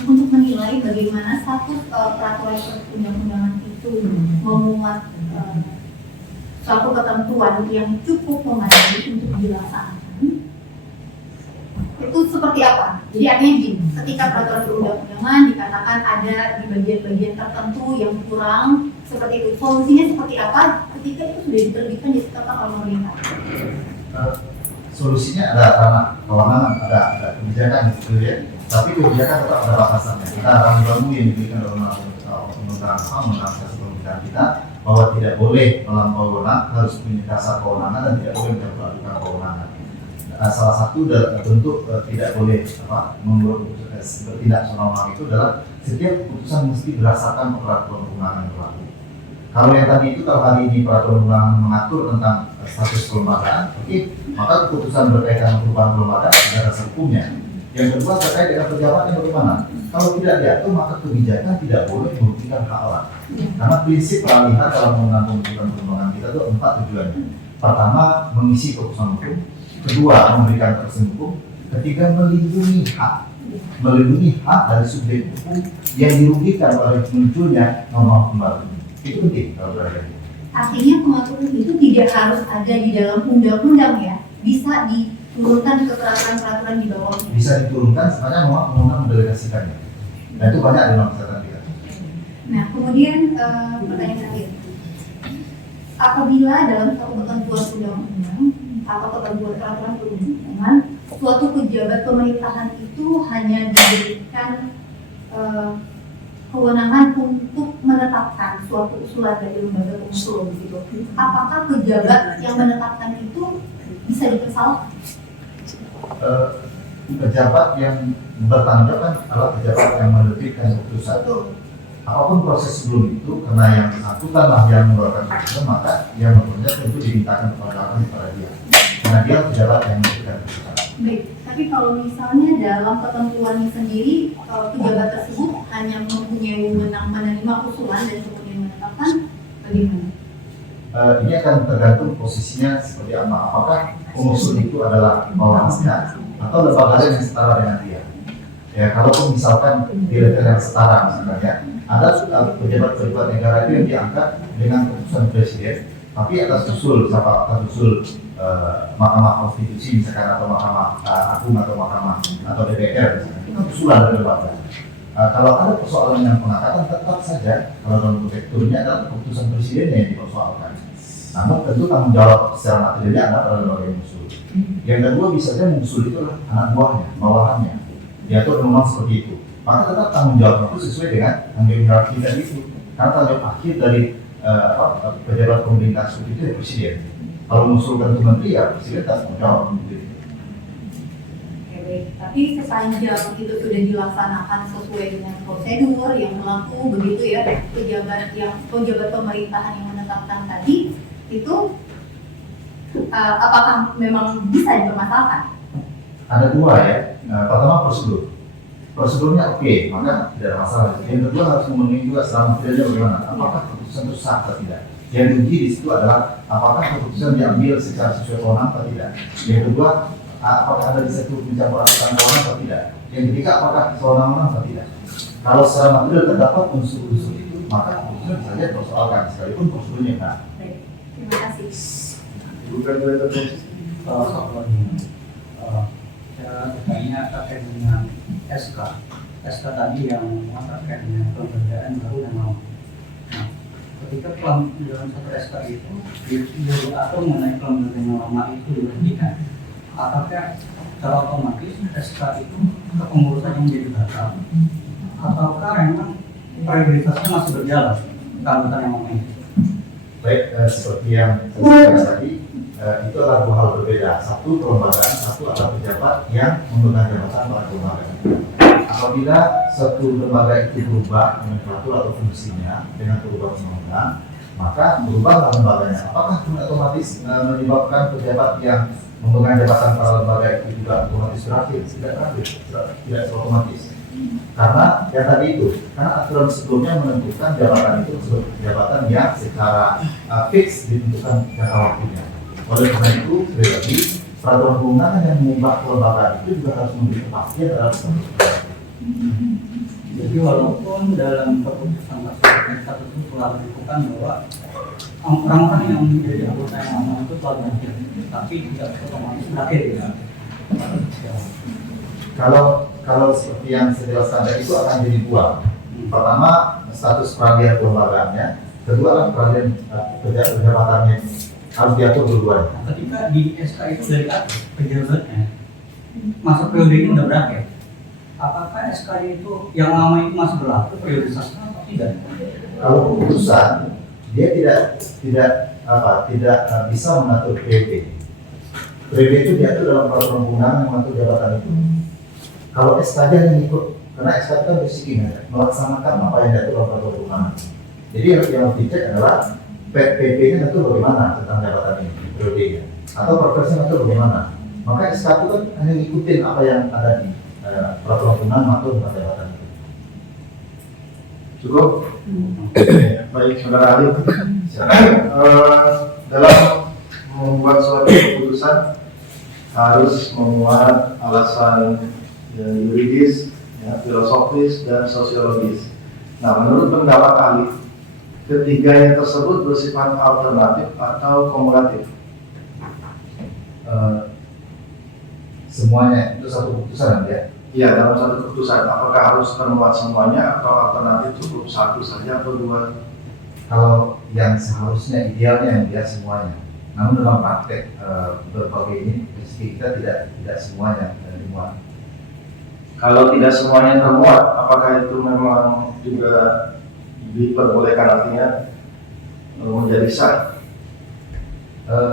untuk menilai bagaimana status peraturan perundang-undangan itu memuat suatu ketentuan yang cukup memadai untuk dilaksanakan, itu seperti apa? Jadi artinya gini, ketika peraturan perundang-undangan dikatakan ada di bagian-bagian tertentu yang kurang seperti itu, solusinya seperti apa ketika itu sudah diterbitkan ditetapkan oleh pemerintah? Solusinya ada ranah kewenangan, ada kebijakan gitu ya. Tapi kebijakan tetap ada batasannya. Kita akan baru yang diberikan oleh undang-undang kita bahwa tidak boleh melampaui wewenang, harus punya dasar kewenangan dan tidak boleh mencampur kewenangan. Salah satu bentuk tidak boleh bertindak senang-senang itu adalah setiap keputusan mesti berdasarkan peraturan perundangan yang berlaku. Kalau yang tadi itu kalau hari ini peraturan perundangan mengatur tentang status kelembagaan, oke, maka keputusan berkaitan dengan perubahan kelembagaan ada dasar hukumnya. Yang kedua terkait dengan pejabatnya bagaimana? Kalau tidak diatur maka kebijakan tidak boleh merugikan hak orang. Karena prinsip peralihan dalam undang-undang pembentukan perundangan kita itu 4 tujuannya. Pertama, mengisi keputusan hukum. Kedua, memberikan kepastian hukum. Ketiga, melindungi hak dari subjek hukum yang dirugikan oleh munculnya norma hukum baru. Itu penting kalau berada. Artinya pengaturan itu tidak harus ada di dalam undang-undang ya, bisa diturunkan ke peraturan-peraturan di bawahnya. Bisa diturunkan sebenarnya memang undang mendelegasikannya. Dan itu banyak di dalam kesehatan kita. Nah, kemudian pertanyaan terakhir, apabila dalam satu ketentuan undang-undang atau ketentuan peraturan perundang-undangan, suatu pejabat pemerintahan itu hanya diberikan kewenangan untuk menetapkan suatu usulan dari lembaga pengusul begitu. Apakah pejabat yang menetapkan itu bisa dipersalahkan? Pejabat yang bertanggung jawab kan adalah pejabat yang menerbitkan keputusan. Apapun proses sebelum itu, karena yang bersangkutan lah yang mengeluarkan keputusan, maka yang bekerja tentu dimintakan kepada dia. Karena dia pejabat yang menerbitkan keputusan. Baik, tapi kalau misalnya dalam ketentuannya sendiri, pejabat tersebut hanya mempunyai wewenang menerima usulan dan kemudian menetapkan, bagaimana? Ini akan tergantung posisinya seperti apa. Apakah pengusul itu adalah bawahannya atau lembaga lain yang setara dengan dia. Ya, kalaupun misalkan di level yang setara misalnya, ada pejabat-pejabat negara itu yang diangkat dengan keputusan presiden, tapi atas usul Mahkamah Konstitusi misalkan atau Mahkamah Agung atau Mahkamah atau DPR misalkan, itu usulan dari lembaga. Kalau ada persoalan yang pengangkatan tetap saja kalau dalam konteks turunnya adalah keputusan presidennya yang dipersoalkan. Namun tentu tanggung jawab secara materialnya ada pada lembaga yang mengusul. Yang kedua bisa saja mengusul itu adalah anak buahnya, bawahannya. Diatur memang seperti itu. Maka tetap tanggung jawab itu sesuai dengan tanggung jawab kita itu. Karena tanggung jawab akhir dari pejabat pemerintah seperti itu ya presiden. Kalau mengusulkan ke menteri ya presiden tanggung jawab. Tapi sepanjang itu sudah dilaksanakan sesuai dengan prosedur yang berlaku begitu ya, pejabat pemerintahan yang menetapkan tadi itu apakah memang bisa dipermasalahkan? ada dua ya. Pertama prosedurnya oke, maka tidak ada masalah. Yang kedua harus memenuhi juga selama tidaknya bagaimana, apakah keputusan itu sah atau tidak. Yang diuji di situ adalah apakah keputusan diambil secara sesuai wewenang atau tidak. Yang kedua, apakah ada di situ pencampur aturan wewenang atau tidak. Yang ketiga, apakah sewenang-wenang atau tidak. Kalau secara material terdapat unsur-unsur itu, maka keputusan bisa saja dipersoalkan sekalipun prosedurnya kan. Baik, terima kasih. Bukan boleh terus. Satu lagi, saya bertanya terkait dengan SK tadi yang terkait dengan perbedaan baru dan lama. Nah, ketika dalam satu SK itu diatur mengenai perbedaan lama itu dihentikan, apakah secara otomatis SK itu kepengurusan yang menjadi batal, ataukah memang prioritasnya masih berjalan keanggotaan yang lama itu? Baik, seperti yang saya sampaikan tadi, itu adalah dua hal berbeda. Satu kelembagaan, satu adalah pejabat yang memegang jabatan pada kelembagaan. Apabila suatu lembaga itu berubah nomenklatur atau fungsinya dengan perubahan undang-undang, maka berubahlah lembaganya. Apakah otomatis menyebabkan pejabat yang memegang jabatan pada lembaga itu juga otomatis berakhir? Tidak otomatis. Karena yang tadi itu, karena aturan sebelumnya menentukan jabatan itu sebagai jabatan yang secara fix ditentukan jangka waktunya. Oleh karena itu, sekali lagi, peraturan perundangan yang mengubah kelembagaan itu juga harus memberi kepastian terhadap status. Jadi walaupun dalam keputusan tersebut itu telah menentukan bahwa orang-orang yang menjadi anggota yang lama itu telah berakhir, tapi tidak otomatis berakhir ya. Kalau seperti yang saya jelaskan tadi itu akan jadi dua. Pertama, status peralihan kelembagaannya. Kedua adalah peralihan pejabatannya. Harus diatur dua-duanya. Ketika di SK itu dari atas pejabatnya masa periodenya udah berakhir, apakah SK itu yang lama itu masih berlaku prioritasnya atau tidak? Kalau keputusan dia tidak bisa mengatur periode. Periode itu diatur dalam peraturan perundangan yang mengatur jabatan itu. Kalau SK aja yang ikut, karena SK itu bersih melaksanakan apa yang diatur dalam peraturan perundangan. Jadi yang harus dicek adalah PP-nya itu bagaimana tentang jabatan ini, periodenya, atau perpresnya itu bagaimana. Maka SK itu kan hanya ngikutin apa yang ada di peraturan perundangan mengatur tentang jabatan itu. Cukup? Baik, saudara ahli. Dalam membuat suatu keputusan harus memuat alasan yuridis, filosofis, dan sosiologis. Nah, menurut pendapat ahli, ketiganya tersebut bersifat alternatif atau kumulatif? Semuanya itu satu keputusan ya. Iya, dalam satu keputusan. Apakah harus termuat semuanya atau alternatif cukup satu saja atau dua? Kalau yang seharusnya idealnya yang dia semuanya. Namun dalam praktek berbagai ini kita tidak semuanya dimuat. Kalau tidak semuanya termuat, apakah itu memang juga diperbolehkan, artinya menjadi sah?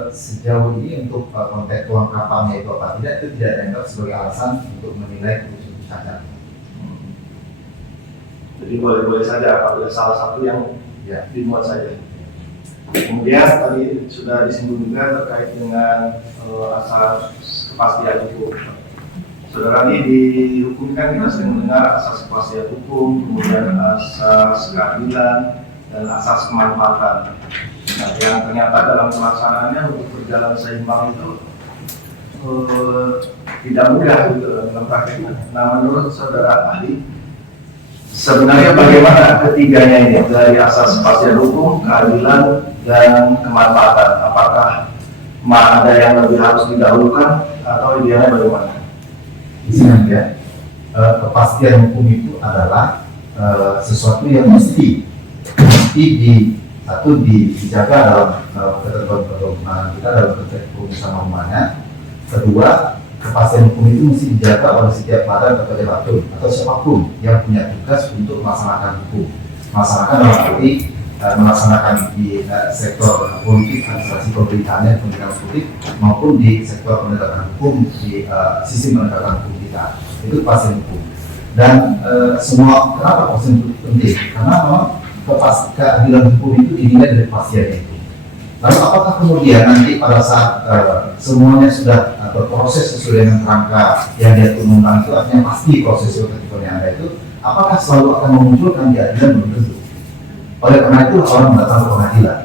Sejauh ini untuk konteks kelengkapannya itu apa tidak, itu tidak dianggap sebagai alasan untuk menilai keputusan itu cacat. Jadi boleh-boleh saja apabila salah satu yang dimuat saja. Kemudian tadi sudah disinggung juga terkait dengan asas kepastian hukum. Saudara ini dihukumkan, kita sering mendengar asas kepastian hukum, kemudian asas keadilan, dan asas kemanfaatan. Nah, yang ternyata dalam pelaksanaannya untuk berjalan seimbang itu tidak mudah gitu dalam prakteknya. Nah, menurut saudara ahli, sebenarnya bagaimana ketiganya ini dari asas kepastian hukum, keadilan, dan kemanfaatan? Apakah ada yang lebih harus didahulukan atau idealnya bagaimana? Misalnya kepastian hukum itu adalah sesuatu yang mesti dijaga dalam ketentuan perundang-undangan kita dalam konteks perusahaan normalnya. Kedua, kepastian hukum itu mesti dijaga oleh setiap badan atau aparatur atau siapapun yang punya tugas untuk melaksanakan hukum. Melaksanakan dalam arti melaksanakan di sektor politik, administrasi pemerintahan, pendidikan politik, maupun di sektor penegakan hukum, di sistem penegakan hukum kita. Itu kepastian hukum. Dan semua, kenapa kepastian itu penting? Karena memang keadilan hukum itu dinilai dari kepastiannya itu. Lalu apakah kemudian nanti pada saat semuanya sudah berproses sesuai dengan kerangka yang dia turunkan itu, artinya pasti proses yang ada itu, apakah selalu akan memunculkan keadilan? Belum tentu. Oleh karena itu orang datang ke pengadilan.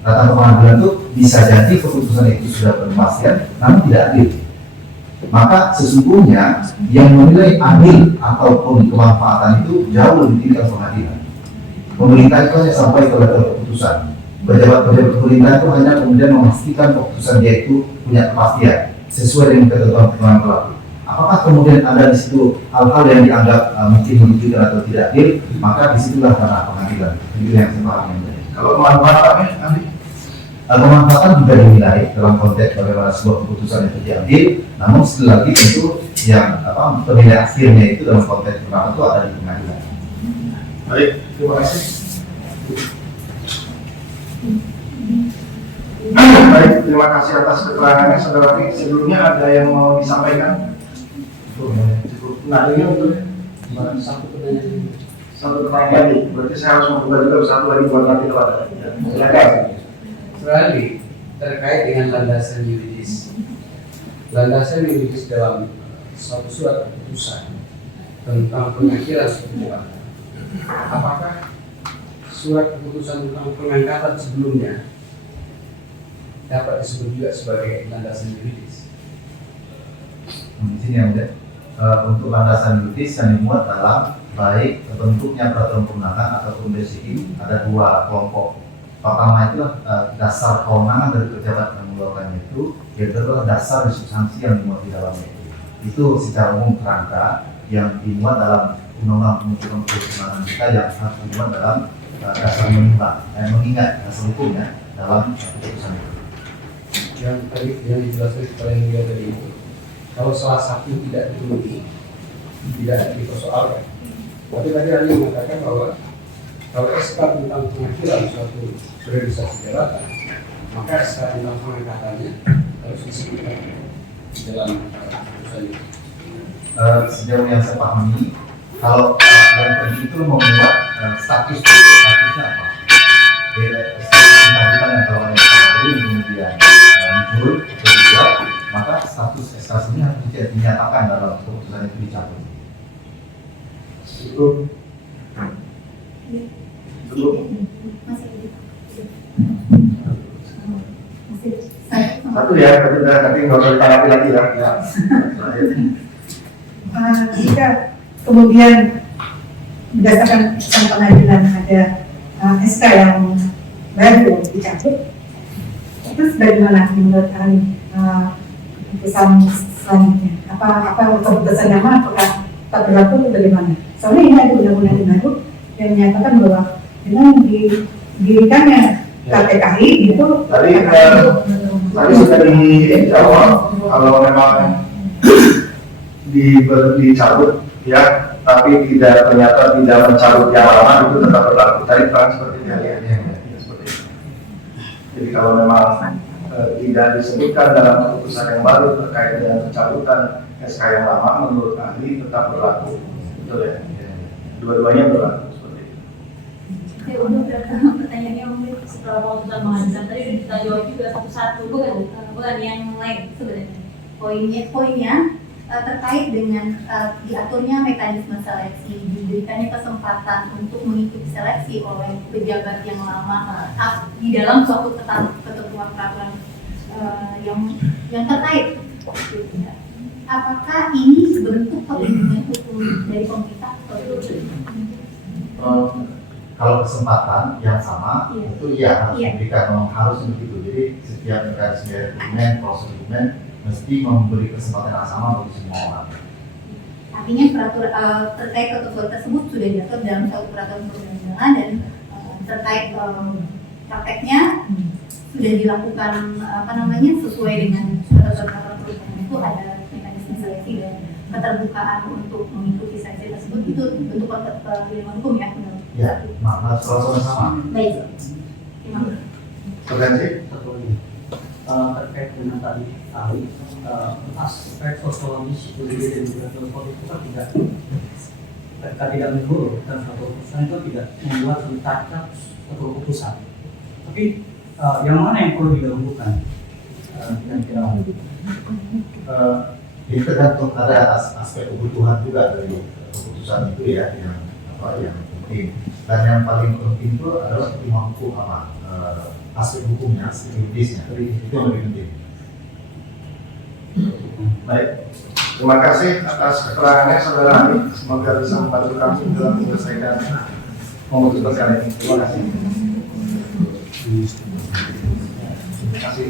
Datang ke pengadilan itu bisa jadi keputusan itu sudah berkepastian, namun tidak adil. Maka sesungguhnya yang menilai adil ataupun kemanfaatan itu jauh lebih tinggi dari pengadilan. Pemerintah itu hanya sampai ke level keputusan. Pejabat-pejabat pemerintah itu hanya kemudian memastikan keputusan dia itu punya kepastian sesuai dengan ketentuan berlaku. Apakah kemudian ada di situ hal-hal yang dianggap mungkin merugikan atau tidak adil, maka disitulah ranah pengadilan. Itu yang saya pahami. Kalau pemanfaatannya, Andi? Pemanfaatan juga dinilai dalam konteks bagaimana sebuah keputusan itu diambil, namun sekali lagi tentu yang penilaian akhirnya itu dalam konteks berapa itu ada di pengadilan. Baik, terima kasih. Baik, terima kasih atas keterangannya, saudara. Sebelumnya ada yang mau disampaikan? Cukup. Nah, ini untuk Satu pertanyaan. satu pertanyaan lagi. Berarti saya harus membuka juga satu lagi buat nanti kepada. Silakan. Sekali terkait dengan landasan yuridis. Landasan yuridis dalam suatu surat keputusan tentang pengakhiran sebuah. Apakah surat keputusan tentang pengangkatan sebelumnya dapat disebut juga sebagai landasan yuridis? Di sini yang ada untuk landasan yuridis yang dimuat dalam baik bentuknya peraturan perundangan ataupun BSI ada dua kelompok. Pertama itu dasar kewenangan dari pejabat yang mengeluarkannya itu, yang kedua dasar substansi yang dimuat di dalamnya itu. Itu secara umum kerangka yang dimuat dalam undang-undang pembentukan perundangan kita yang harus dimuat dalam dasar mengingat dasar hukumnya dalam keputusan itu. Yang tadi yang dijelaskan kepada yang mulia tadi itu, kalau salah satu tidak dipenuhi, tidak dipersoalkan. Tapi tadi Ali mengatakan bahwa kalau SK tentang pengakhiran suatu priorisasi jabatan, maka SK tentang pengangkatannya harus disebutkan di dalam keputusan itu. Sejauh yang saya pahami, kalau yang penting itu membuat statusnya apa? Status pencabutan yang kalau ada baru kemudian muncul atau dibuat, maka status SK ini harus dinyatakan dalam keputusan itu dicabut. Cukup. Cukup. Satu ya, nanti nggak usah ditanggapi lagi ya. Jika kemudian berdasarkan putusan pengadilan ada SK yang baru dicabut, terus bagaimana menurut kami keputusan selanjutnya? Apa keputusan lama apakah tak berlaku atau bagaimana? Soalnya ini ada undang-undang yang baru yang menyatakan bahwa memang didirikannya KPKI itu Tadi sudah dijawab kalau memang dicabut ya, tapi ternyata tidak mencabut yang lama itu tetap berlaku. Tadi kan seperti itu ya. Seperti itu. Jadi kalau memang tidak disebutkan dalam keputusan yang baru terkait dengan pencabutan SK yang lama, menurut ahli tetap berlaku. Betul ya? Dua-duanya berlaku seperti itu. Oke, untuk pertanyaannya mungkin setelah keputusan pengadilan tadi sudah kita jawab juga satu-satu, bukan yang lain sebenarnya. Poinnya terkait dengan diaturnya mekanisme seleksi, diberikannya kesempatan untuk mengikuti seleksi oleh pejabat yang lama di dalam suatu ketentuan peraturan yang terkait. Apakah ini bentuk perlindungan hukum dari pemerintah? Kalau kesempatan yang sama itu harus Iya. diberikan, memang harus begitu. Jadi setiap mekanisme dokumen, proses dokumen mesti memberi kesempatan yang sama bagi semua orang. Artinya terkait ketentuan tersebut sudah diatur dalam suatu peraturan perundang-undangan dan terkait prakteknya sudah dilakukan sesuai dengan peraturan perundang-undangan itu ada mekanisme seleksi dan keterbukaan untuk mengikuti seleksi tersebut, itu bentuk perlindungan hukum ya menurut. Ya, harus selalu sama. Baik. Terima kasih. Terganti. Terkait dengan tadi aspek sosiologis juridis dan juga filosofis itu kan tidak menyeluruh, dan satu keputusan itu tidak membuat ditacap satu keputusan. Tapi yang mana yang perlu didahulukan? Kira-kira. Ini tergantung ada aspek kebutuhan juga dari keputusan itu ya yang penting. Dan yang paling penting itu adalah pertimbangan hukum aspek hukumnya, aspek yuridisnya. Itu yang lebih penting. Baik, terima kasih atas keterangannya saudara ahli. Semoga bisa membantu kami dalam menyelesaikan memutus perkara ini. Terima kasih. Terima kasih.